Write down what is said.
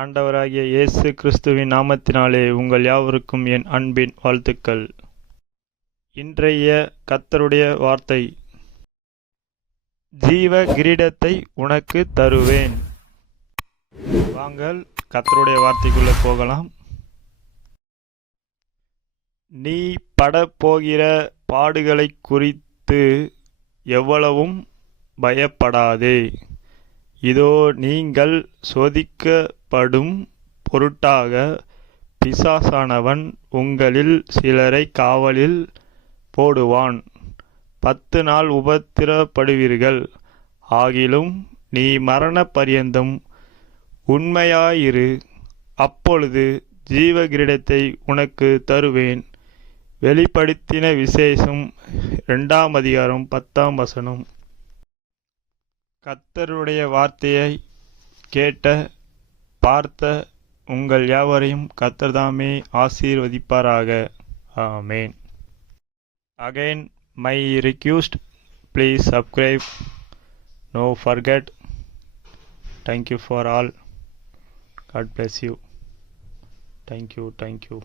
ஆண்டவராகிய இயேசு கிறிஸ்துவின் நாமத்தினாலே உங்கள் யாவருக்கும் என் அன்பின் வாழ்த்துக்கள். இன்றைய கர்த்தருடைய வார்த்தை, ஜீவ கிரீடத்தை உனக்கு தருவேன். வாங்கள் கர்த்தருடைய வார்த்தைக்குள்ளே போகலாம். நீ படப்போகிற பாடுகளை குறித்து எவ்வளவும் பயப்படாதே. இதோ நீங்கள் சோதிக்கப்படும் பொருட்டாக பிசாசானவன் உங்களில் சிலரை காவலில் போடுவான். 10 நாள் உபத்திரப்படுவீர்கள். ஆகிலும் நீ மரண பரியந்தம் உண்மையாயிரு. அப்பொழுது ஜீவ கிரீடத்தை உனக்கு தருவேன். வெளிப்படுத்தின விசேஷம் 2 அதிகாரம் 10 கர்த்தருடைய வார்த்தையை கேட்ட பார்த்த உங்கள் யாவரையும் கர்த்தர் தாமே ஆசீர்வதிப்பாராக. ஆமென். Again, my request, please subscribe. No forget. Thank you for all. God bless you. Thank you.